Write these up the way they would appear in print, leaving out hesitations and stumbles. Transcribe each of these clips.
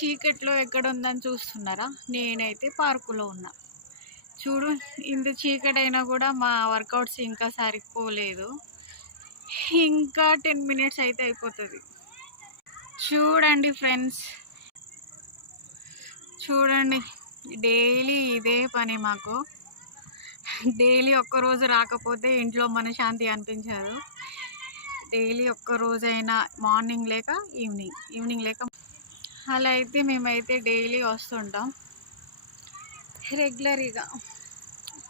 చీకట్లో ఎక్కడ ఉందని చూస్తున్నారా? నేనైతే పార్కులో ఉన్నా. చూడు, ఇంత చీకటైనా కూడా మా వర్కౌట్స్ ఇంకా సరిపోలేదు. ఇంకా 10 మినిట్స్ అయితే అయిపోతుంది. చూడండి ఫ్రెండ్స్, చూడండి, డైలీ ఇదే పని మాకు. డైలీ ఒక్కరోజు రాకపోతే ఇంట్లో మనశ్శాంతి అనిపించదు. డైలీ ఒక్కరోజైనా మార్నింగ్ లేక ఈవినింగ్ లేక అలా అయితే మేమైతే డైలీ వస్తుంటాం రెగ్యులర్గా.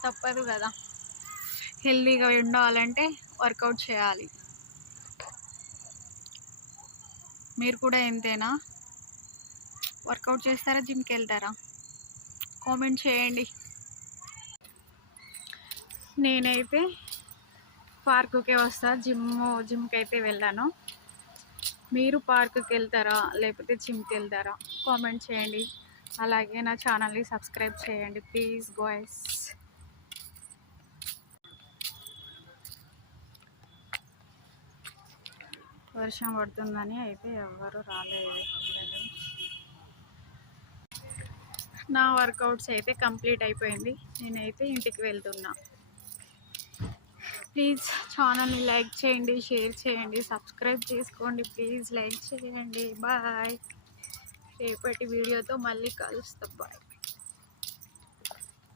తప్పదు కదా, హెల్తీగా ఉండాలంటే వర్కౌట్ చేయాలి. మీరు కూడా ఎంతేనా? వర్కౌట్ చేస్తారా? జిమ్కి వెళ్తారా? కామెంట్ చేయండి. నేనైతే పార్కుకే వస్తా, జిమ్కి అయితే వెళ్ళాను. మీరు పార్కుకి వెళ్తారా లేకపోతే జిమ్కి వెళ్తారా? కామెంట్ చేయండి. అలాగే నా ఛానల్ని సబ్స్క్రైబ్ చేయండి ప్లీజ్ గాయ్స్. వర్షం పడుతుందని అయితే ఎవరు రాలేదు. నా వర్కౌట్స్ అయితే కంప్లీట్ అయిపోయింది. నేనైతే ఇంటికి వెళ్తున్నా. ప్లీజ్ ఛానల్ని లైక్ చేయండి, షేర్ చేయండి, సబ్స్క్రైబ్ చేసుకోండి. ప్లీజ్ లైక్ చేయండి. బాయ్. రేపటి వీడియోతో మళ్ళీ కలుస్తా. బాయ్.